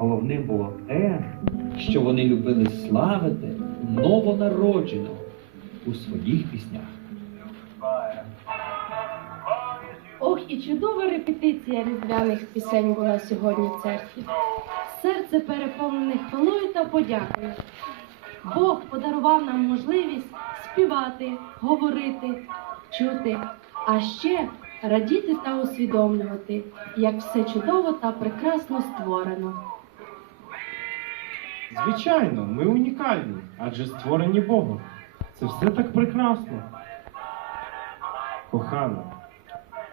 головним було те, що вони любили славити новонародженого у своїх піснях. Ох, і чудова репетиція різдвяних пісень була сьогодні в церкві. Серце переповнене хвалою та подякою. Бог подарував нам можливість співати, говорити, чути, а ще радіти та усвідомлювати, як все чудово та прекрасно створено. Звичайно, ми унікальні, адже створені Богом. Це все так прекрасно. Кохана,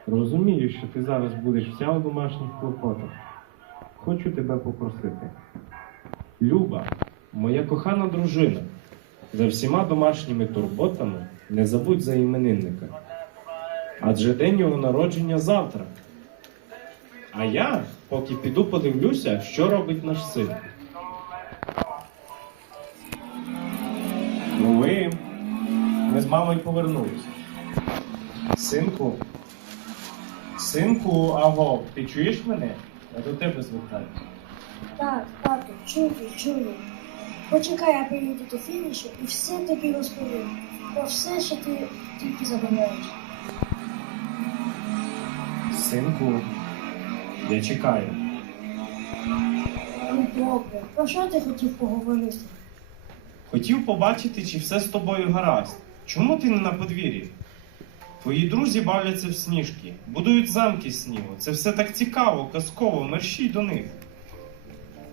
розумію, що ти зараз будеш вся у домашніх клопотах. Хочу тебе попросити. Люба, моя кохана дружина, за всіма домашніми турботами не забудь за іменинника. Адже день його народження завтра. А я поки піду подивлюся, що робить наш син. З мамою повернулися. Синку. Синку, аго, ти чуєш мене? Я до тебе звертаюся. Так, тату, чую, чую. Почекай, я приїду до фінішу і все тобі розповім. Про все, що ти тільки забуваєш. Синку, я чекаю. Ну добре, про що ти хотів поговорити? Хотів побачити, чи все з тобою гаразд. Чому ти не на подвір'ї? Твої друзі бавляться в сніжки, будують замки снігу. Це все так цікаво, казково, мерщій до них.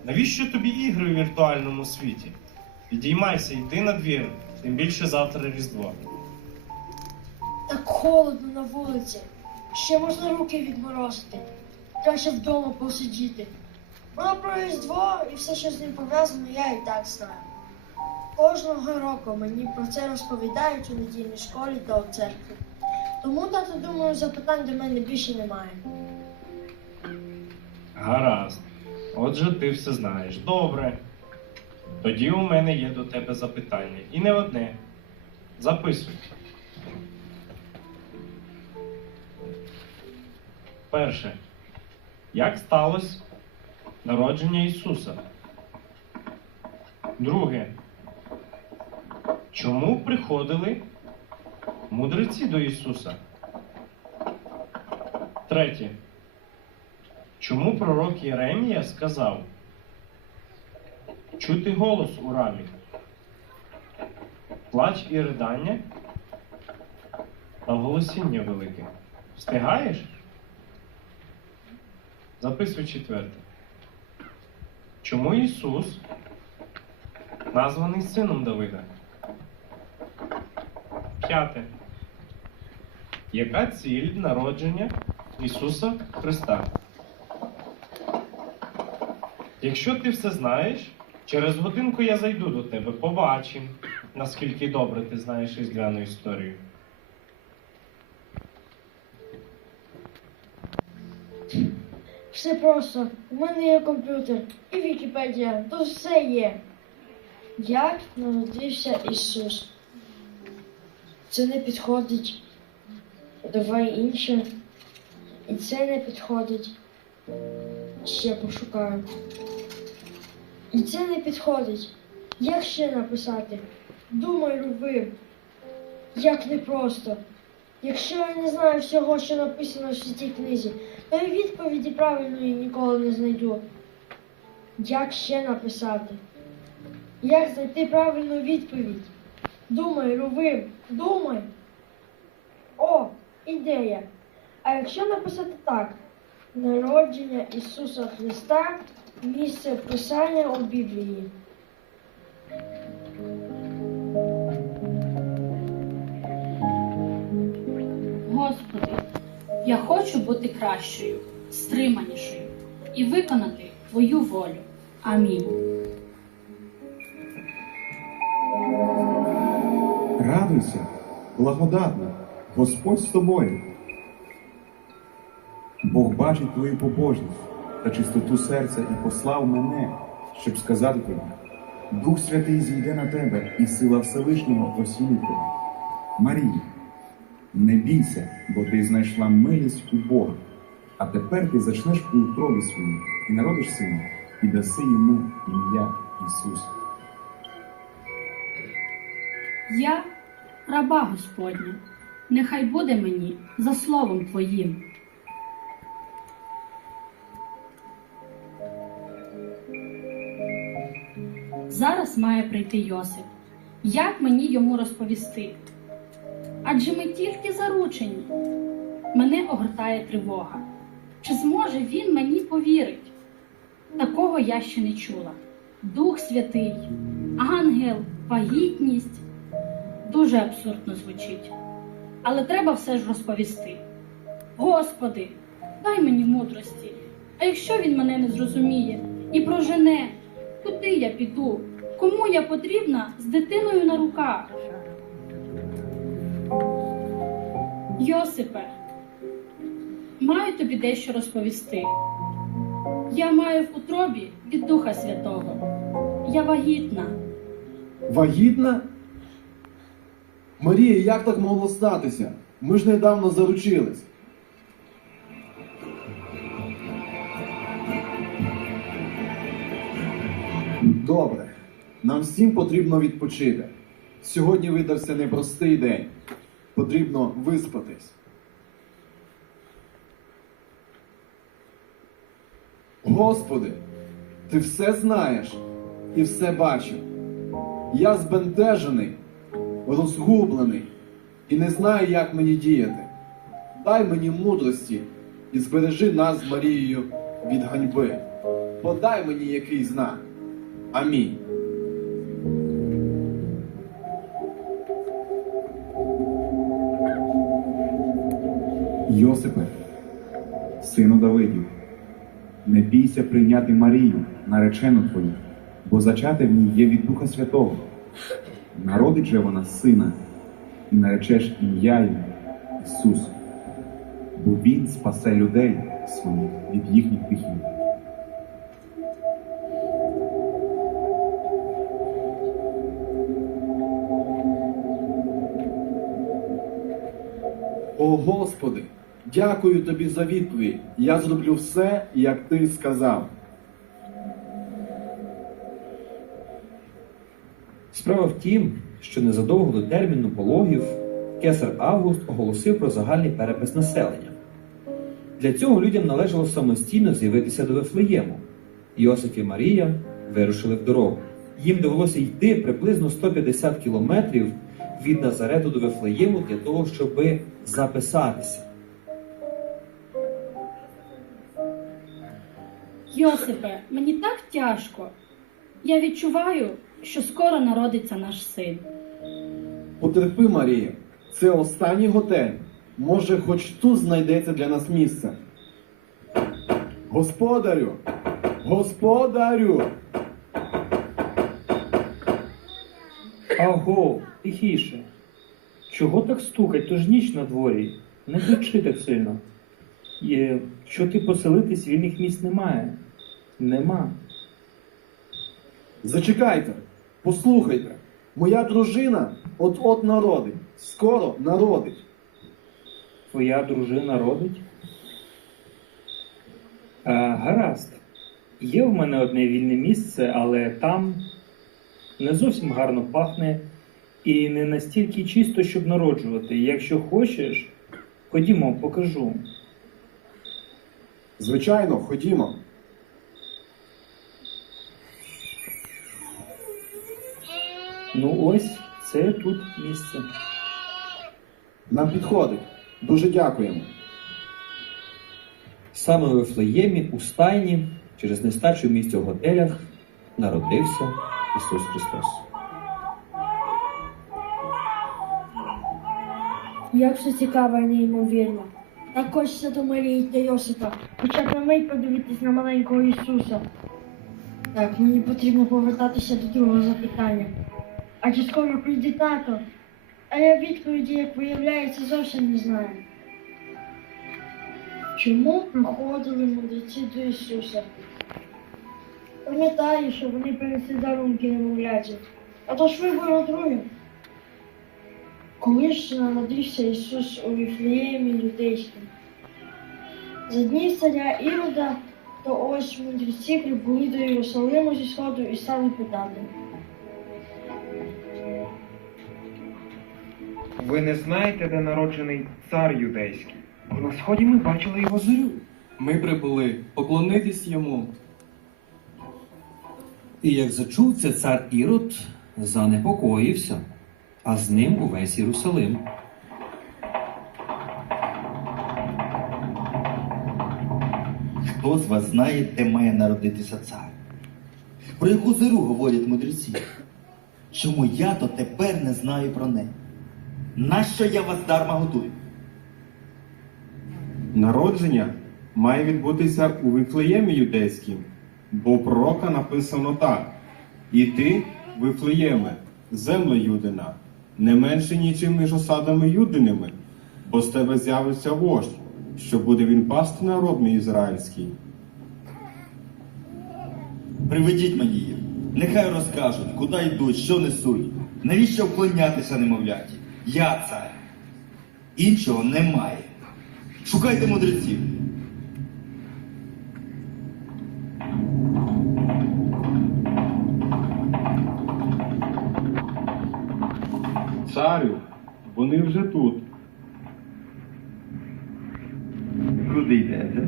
Навіщо тобі ігри у віртуальному світі? Підіймайся, йди на двір, тим більше завтра Різдво. Так холодно на вулиці. Ще можна руки відморозити. Краще вдома посидіти. Ну про Різдво і все, що з ним пов'язано, я і так знаю. Кожного року мені про це розповідають у недільній школі та у церкві. Тому, тато, думаю, запитань до мене більше немає. Гаразд. Отже, ти все знаєш. Добре. Тоді у мене є до тебе запитання. І не одне. Записуй. Перше. Як сталося народження Ісуса? Друге. Чому приходили мудреці до Ісуса? Третє. Чому пророк Єремія сказав чути голос у рамі, плач і ридання та голосіння велике. Встигаєш? Записуй четверте. Чому Ісус названий сином Давида? П'яте. Яка ціль народження Ісуса Христа? Якщо ти все знаєш, через годинку я зайду до тебе, побачимо, наскільки добре ти знаєш різдвяну історію. Все просто. У мене є комп'ютер і Вікіпедія, то все є. Як народився Ісус? Це не підходить. Давай інше. І це не підходить. Ще пошукаю. І це не підходить. Як ще написати? Думай, Любив. Як непросто. Якщо я не знаю всього, що написано в цій книзі, то й відповіді правильної ніколи не знайду. Як ще написати? Як знайти правильну відповідь? Думай, Рувим, думай. О, ідея. А якщо написати так: народження Ісуса Христа, місце писання у Біблії. Господи, я хочу бути кращою, стриманішою і виконати Твою волю. Амінь. Радуйся, благодатна, Господь з тобою. Бог бачить твою побожність та чистоту серця і послав мене, щоб сказати тобі, Дух Святий зійде на тебе, і сила Всевишнього осілить тебе. Марія, не бійся, бо ти знайшла милість у Бога, а тепер ти зачнеш у утробі своїй і народиш сина, і даси йому ім'я Ісус. Я раба Господня, нехай буде мені за словом Твоїм. Зараз має прийти Йосип. Як мені йому розповісти? Адже ми тільки заручені. Мене огортає тривога. Чи зможе він мені повірить? Такого я ще не чула. Дух Святий, ангел, вагітність. Дуже абсурдно звучить. Але треба все ж розповісти. Господи, дай мені мудрості. А якщо він мене не зрозуміє і прожене, куди я піду? Кому я потрібна з дитиною на руках? Йосипе, маю тобі дещо розповісти. Я маю в утробі від Духа Святого. Я вагітна. Вагітна? Марія, як так могло статися? Ми ж недавно заручились. Добре, нам всім потрібно відпочити. Сьогодні видався непростий день. Потрібно виспатись. Господи, ти все знаєш і все бачив. Я збентежений, розгублений і не знаю, як мені діяти. Дай мені мудрості і збережи нас з Марією від ганьби. Подай мені який знак. Амінь. Йосипе, сину Давидів, не бійся прийняти Марію, наречену твою, бо зачати в ній є від Духа Святого. Народить же вона сина, і наречеш ім'я йому Ісус, бо Він спасе людей своїх від їхніх гріхів. О Господи, дякую тобі за відповідь. Я зроблю все, як ти сказав. Справа в тім, що незадовго до терміну пологів кесар Август оголосив про загальний перепис населення. Для цього людям належало самостійно з'явитися до Вифлеєму. Йосиф і Марія вирушили в дорогу. Їм довелося йти приблизно 150 кілометрів від Назарету до Вифлеєму для того, щоб записатися. Йосипе, мені так тяжко. Я відчуваю, що скоро народиться наш син. Потерпи, Марія, це останній готель. Може, хоч тут знайдеться для нас місце. Господарю! Господарю! Аго, тихіше. Чого так стукать? То ж ніч на дворі. Не кричи так сильно. Є, що ти поселитись, вільних місць немає. Нема. Зачекайте, послухайте. Моя дружина от-от народить. Скоро народить. Твоя дружина родить? А, гаразд. Є в мене одне вільне місце, але там не зовсім гарно пахне і не настільки чисто, щоб народжувати. Якщо хочеш, ходімо, покажу. Звичайно, ходімо. Ну ось, це тут місце. Нам підходить. Дуже дякуємо. Саме у Вифлеємі, у стайні, через нестачу місць у готелях, народився Ісус Христос. Як все цікаво і неймовірно. Так хочеться до Марії та Йосипа, хоча б на мить подивитись на маленького Ісуса. Так, мені потрібно повертатися до другого запитання. А чи скоро прийде тато? А я відповіді, як виявляється, зовсім не знаю. Чому приходили мудреці до Ісуса? Пам'ятаю, що вони принесли дарунки немовляті. А то ж вибору другим. Коли ж народився Ісус у Віфлеємі юдейському? За днів царя Ірода то ось мудреці прибули до Єрусалиму зі сходу і стали питати. Ви не знаєте, де народжений цар юдейський? На сході ми бачили його зорю. Ми прибули поклонитись йому. І як зачув це цар Ірод, занепокоївся, а з ним увесь Єрусалим. Хто з вас знає, де має народитися цар? Про яку зорю говорять мудреці? Чому я то тепер не знаю про неї? Нащо я вас дарма готую? Народження має відбутися у Вифлеємі юдейським, бо пророка написано так: І ти, Вифлеєме, земля Юдина, не менше нічим, ніж осадами юдиними, бо з тебе з'явиться вождь, що буде він пасти народ мій ізраїльський. Приведіть мені їх. Нехай розкажуть, куди йдуть, що несуть. Навіщо вклонятися немовляті? Я цар. Іншого немає. Шукайте мудреців. Царю, вони вже тут. Куди йдете?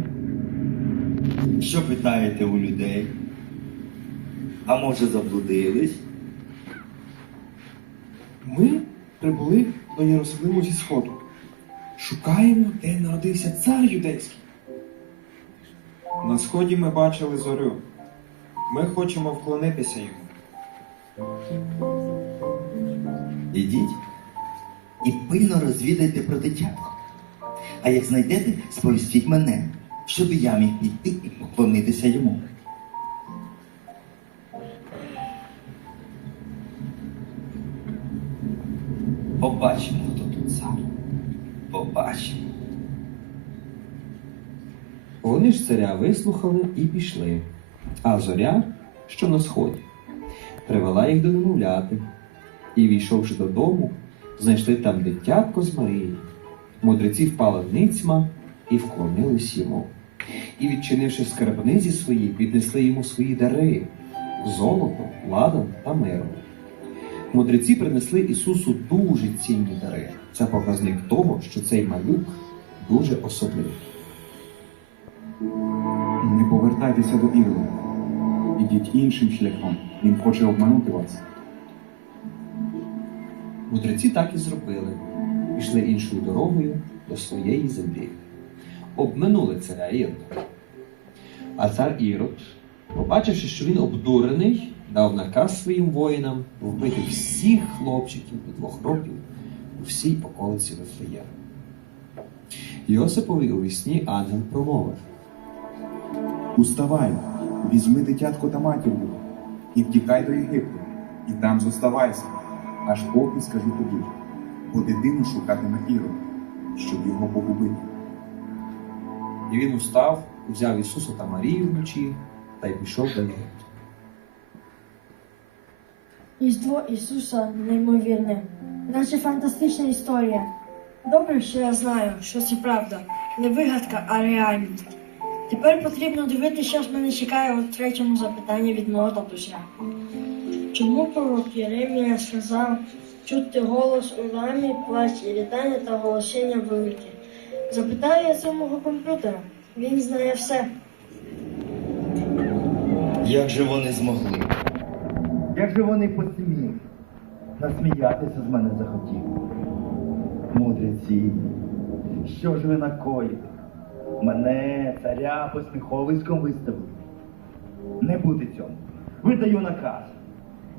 Що питаєте у людей? А може заблудились? Ми прибули до Єрусалиму зі сходу. Шукаємо, де народився цар юдейський. На сході ми бачили зорю. Ми хочемо вклонитися йому. Ідіть і пильно розвідайте про дитятко. А як знайдете, сповістіть мене, щоб я міг піти і поклонитися йому. Побачимо, хто тут цар. Побачимо. Вони ж царя вислухали і пішли, а зоря, що на сході, привела їх до немовляти. І, війшовши додому, знайшли там дитятко з Марією. Мудреці впали ницьма і вклонились йому. І, відчинивши скарбниці свої, піднесли йому свої дари золото, ладан та миру. Мудреці принесли Ісусу дуже цінні дари. Це показник того, що цей малюк дуже особливий. Не повертайтеся до Ірода. Ідіть іншим шляхом. Він хоче обманути вас. Мудреці так і зробили, пішли іншою дорогою до своєї землі, обминули царя Ірода. А цар Ірод, побачивши, що він обдурений, дав наказ своїм воїнам вбити всіх хлопчиків до двох років у всій околиці Вифлеєма. Йосипові у вісні ангел промовив. Уставай, візьми дитятко та матір його, і втікай до Єгипту, і там зоставайся, аж поки скажу тобі, бо дитину шукатиме Ірод, щоб його погубити. І він устав, взяв Ісуса та Марію вночі та й пішов до Єгипту. Різдво Ісуса неймовірне, наче фантастична історія. Добре, що я знаю, що це правда, не вигадка, а реальність. Тепер потрібно дивитися, що мене чекає у третьому запитанні від мого татуся. Чому пророк Єремія сказав чути голос у рамі, плач і рідання та голосіння велике? Запитаю я мого комп'ютера. Він знає все. Як же вони змогли? Як же вони посміли? Насміятися з мене захотіли. Мудреці, що ж ви накоїли? Мене, царя, посміховиськом виставили. Не бути цьому. Видаю наказ.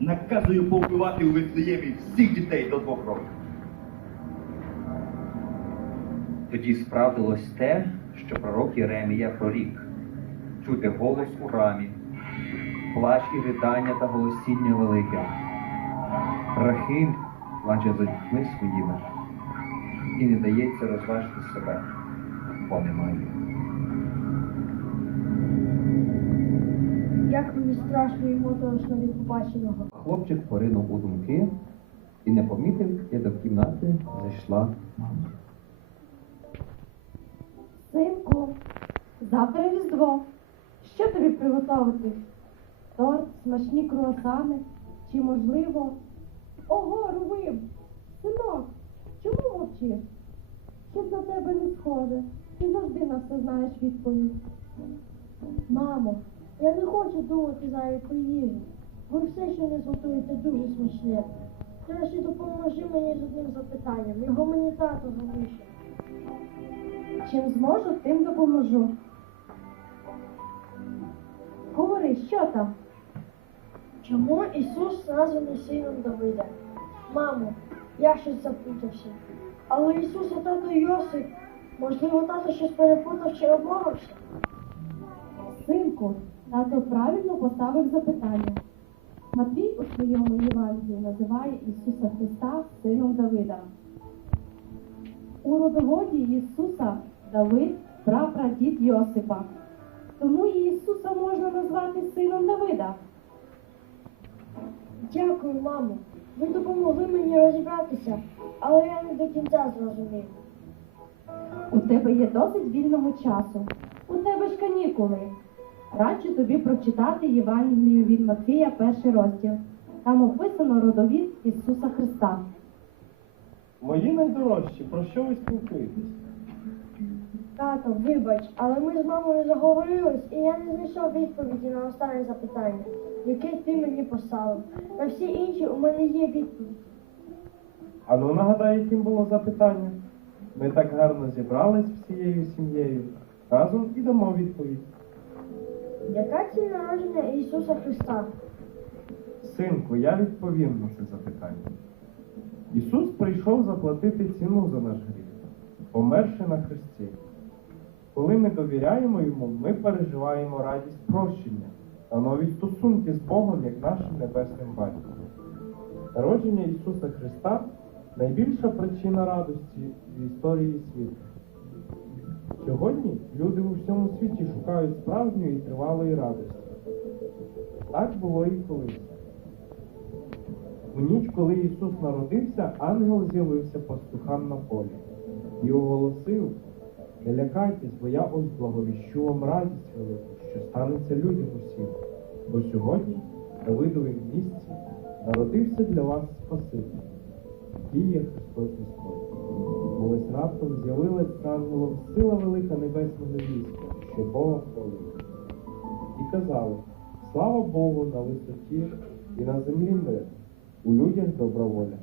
Наказую повбивати у Вифлеємі всіх дітей до двох років. Тоді справдилось те, що пророк Єремія прорік. Чути голос у рамі, плач і ридання та голосіння велике. Рахиль плаче за дітьми своїми і не дається розважити себе, бо немає. Як мені страшно і моторошно від побаченого. Хлопчик поринув у думки і не помітив, як до кімнати зайшла мама. Синку, завтра Різдво. Що тобі приготувати? Торт, смачні круасани? Чи можливо? Ого, Рувим! Синок, чому мовчиш? Щось на тебе не схоже. Ти завжди на все знаєш відповідь. Мамо, я не хочу думати за їжу. Ви все, що не готуєте, дуже смачне. Краще допоможи мені з одним запитанням. Його мені тато залишив. Чим зможу, тим допоможу. Говори, що там? Чому Ісус названий сином Давида? Мамо, я щось запутався. Але Ісус і тато Йосип, можливо, тато щось перепутав чи обмовився? Синку, тато правильно поставив запитання. Матвій у своєму Євангелії називає Ісуса Христа сином Давида. У родоводі Ісуса Давид прапрадід Йосипа. Тому Ісуса можна назвати сином Давида. Дякую, мамо. Ви допомогли мені розібратися, але я не до кінця зрозумів. У тебе є досить вільного часу. У тебе ж канікули. Раджу тобі прочитати Євангелію від Матвія, перший розділ. Там описано родовід Ісуса Христа. Мої найдорожчі, про що ви спілкуєтесь? Тато, вибач, але ми з мамою заговорились, і я не знайшов відповіді на останнє запитання, яке ти мені поставив. На всі інші у мене є відповідь. А ну нагадай, яким було запитання. Ми так гарно зібрались всією сім'єю. Разом і дамо відповідь. Яка ціль народження Ісуса Христа? Синку, я відповім на це запитання. Ісус прийшов заплатити ціну за наш гріх, померши на хресті. Коли ми довіряємо йому, ми переживаємо радість прощення та нові стосунки з Богом як нашим небесним батьком. Народження Ісуса Христа найбільша причина радості в історії світу. Сьогодні люди у всьому світі шукають справжньої і тривалої радості. Так було і колись. У ніч, коли Ісус народився, ангел з'явився пастухам на полі і оголосив: Не лякайтесь, бо я ось благовіщу вам радість велику, що станеться людям усім. Бо сьогодні в місці народився для вас Спаситель, який є Христос Господь. Ось раптом з'явилась ангелом сила велика небесного війська, що Бога хвалив. І казали, слава Богу на висоті і на землі мир, у людях добра воля.